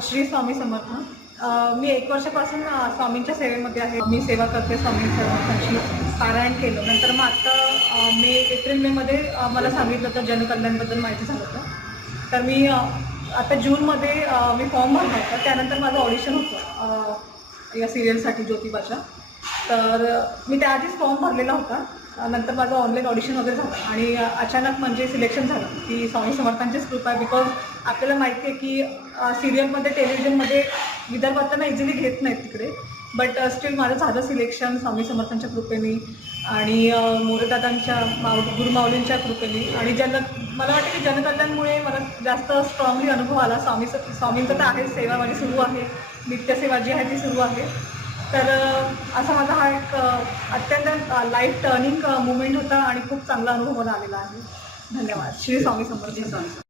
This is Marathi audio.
श्री स्वामी समर्थ. मी एक वर्षापासून स्वामींच्या सेवेमध्ये आहे. मी सेवा करते स्वामी समर्थांची पारायण केलं. नंतर मग आत्ता मे एप्रिल मेमध्ये मला सांगितलं होतं जनकल्याणबद्दल माहिती झालं होतं. तर मी आता जूनमध्ये मी फॉर्म भरला होता. त्यानंतर माझं ऑडिशन होतं या सिरियलसाठी ज्योतिबाच्या. तर मी त्याआधीच फॉर्म भरलेला होता. नंतर माझं ऑनलाईन ऑडिशन वगैरे झालं आणि अचानक म्हणजे सिलेक्शन झालं की स्वामी समर्थांचीच कृपा आहे बिकॉज आपल्याला माहिती आहे की सिरियलमध्ये टेलिव्हिजनमध्ये विदर्भातना इझिली घेत नाहीत तिकडे. बट स्टील माझं झालं सिलेक्शन स्वामी समर्थांच्या कृपेने आणि मोरेदादांच्या माऊ गुरुमाऊलींच्या कृपेने. आणि जन मला वाटतं की जनकल्याणमुळे मला जास्त स्ट्रॉंगली अनुभव आला. स्वामी स्वामींचं तर आहे सेवा माझी सुरू आहे. नित्यसेवा जी आहे ती सुरू आहे. तर असा माझा हा एक अत्यंत लाईफ टर्निंग मुवमेंट होता आणि खूप चांगला अनुभव मला आलेला आहे. धन्यवाद. श्री स्वामी समर्थ.